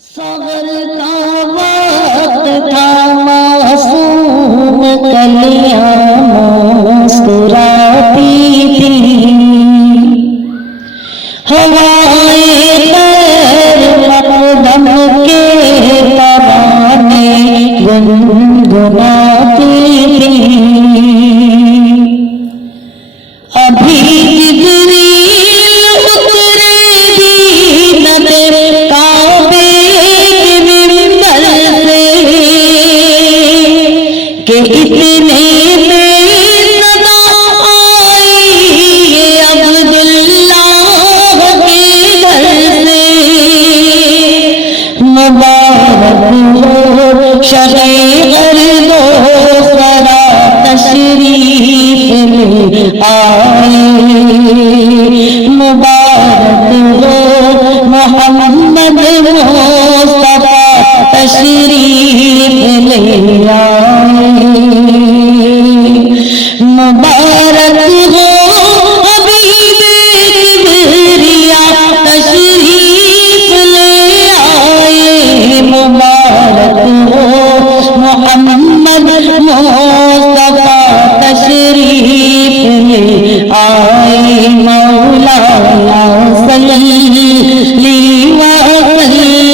سحر کا وقت تھا، معصوم کلیاں مسکراتی تھیں، ہوائیں خیر مقدم کے ترانے گنگناتی تھیں۔ ابھی جبریل اترے زینت کعبے کے منبر سے کہ اتنے میں صدا آئی یہ عبداللہ کے گھر سے۔ مبارک ہو شب غرب و سرا تشریف لے آئے، مبارک ہو محمد مصطفیٰ تشریف لے آئے، مبارک ہو حبیب کبریا تشریف لے آئے، مبارک ہو محمد مصطفیٰ تشریف لے آئے۔ مولانا صلی وسلم